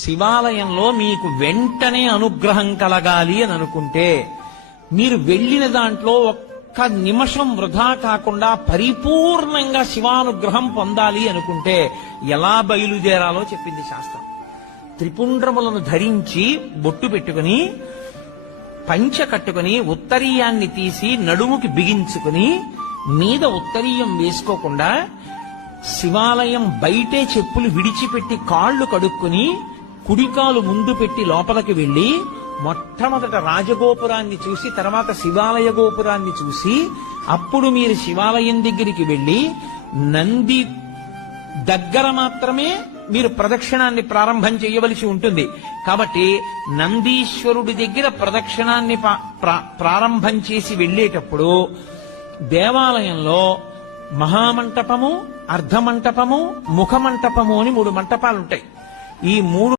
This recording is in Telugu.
శివాలయంలో మీకు వెంటనే అనుగ్రహం కలగాలి అని అనుకుంటే మీరు వెళ్ళిన దాంట్లో ఒక్క నిమిషం వృధా కాకుండా పరిపూర్ణంగా శివానుగ్రహం పొందాలి అనుకుంటే ఎలా బయలుదేరాలో చెప్పింది శాస్త్రం. త్రిపుండ్రములను ధరించి బొట్టు పెట్టుకుని పంచె కట్టుకుని ఉత్తరీయాన్ని తీసి నడుముకి బిగించుకుని మీద ఉత్తరీయం వేసుకోకుండా శివాలయం బయటే చెప్పులు విడిచిపెట్టి కాళ్లు కడుక్కుని కుడికాలు ముందు పెట్టి లోపలికి వెళ్లి మొట్టమొదట రాజగోపురాన్ని చూసి తర్వాత శివాలయ గోపురాన్ని చూసి అప్పుడు మీరు శివాలయం దగ్గరికి వెళ్లి నంది దగ్గర మాత్రమే మీరు ప్రదక్షిణాన్ని ప్రారంభం చేయవలసి ఉంటుంది. కాబట్టి నందీశ్వరుడి దగ్గర ప్రదక్షిణాన్ని ప్రారంభం చేసి వెళ్లేటప్పుడు దేవాలయంలో మహామంటపము, అర్ధమంటపము, ముఖమంటపము అని 3 మంటపాలుంటాయి. ఈ 3